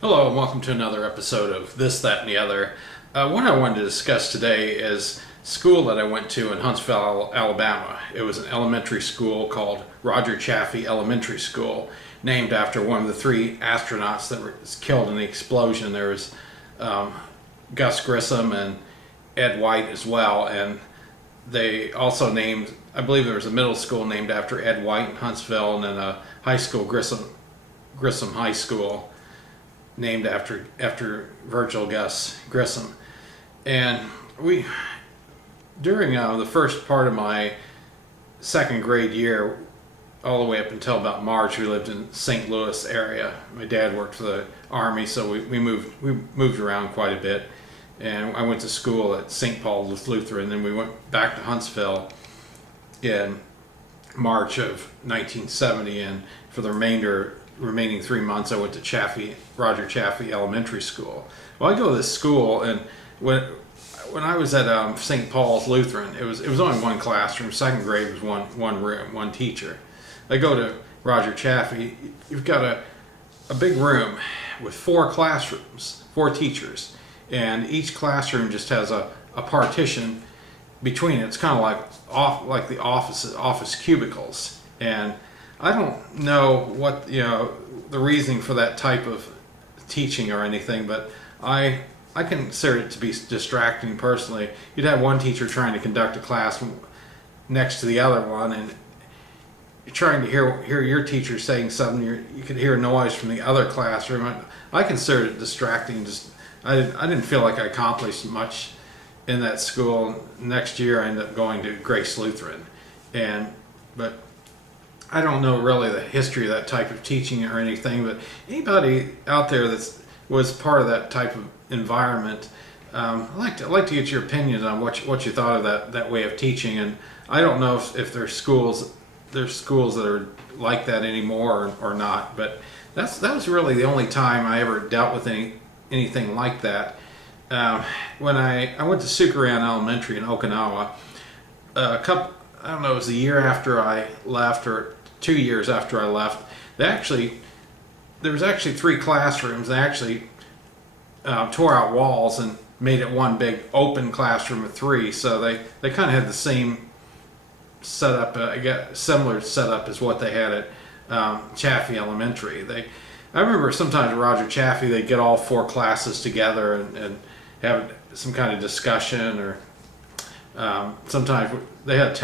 Hello and welcome to another episode of This, That, and the Other. What I wanted to discuss today is school that I went to in Huntsville, Alabama. It was an elementary school called Roger Chaffee Elementary School, named after one of the three astronauts that was killed in the explosion. There was Gus Grissom and Ed White as well, and they also named, I believe there was a middle school named after Ed White in Huntsville, and then a high school, Grissom High School, named after Virgil Gus Grissom. And we, during the first part of my second grade year, all the way up until about March, we lived in St. Louis area. My dad worked for the Army, so we moved around quite a bit. And I went to school at St. Paul's Lutheran, and then we went back to Huntsville in March of 1970, and for the remaining 3 months I went to Roger Chaffee Elementary School. Well, I go to this school, and when I was at St. Paul's Lutheran, it was only one classroom. Second grade was one room, one teacher. I go to Roger Chaffee. You've got a big room with 4 classrooms, 4 teachers, and each classroom just has a partition between it. It's kind of like the office cubicles, and I don't know what the reasoning for that type of teaching or anything, but I consider it to be distracting personally. You'd have one teacher trying to conduct a class next to the other one, and you're trying to hear your teacher saying something. You could hear noise from the other classroom. I consider it distracting. I didn't feel like I accomplished much in that school. Next year I ended up going to Grace Lutheran, but I don't know really the history of that type of teaching or anything, but anybody out there that was part of that type of environment, I'd like to get your opinions on what you thought of that way of teaching. And I don't know if there's schools that are like that anymore or not, but that was really the only time I ever dealt with anything like that. When I went to Sukaran Elementary in Okinawa, I don't know, it was a year after I left or 2 years after I left. There was actually 3 classrooms. They actually tore out walls and made it one big open classroom of 3. So they kind of had the same setup, similar setup as what they had at Chaffee Elementary. I remember sometimes at Roger Chaffee they'd get all 4 classes together and have some kind of discussion, or sometimes they had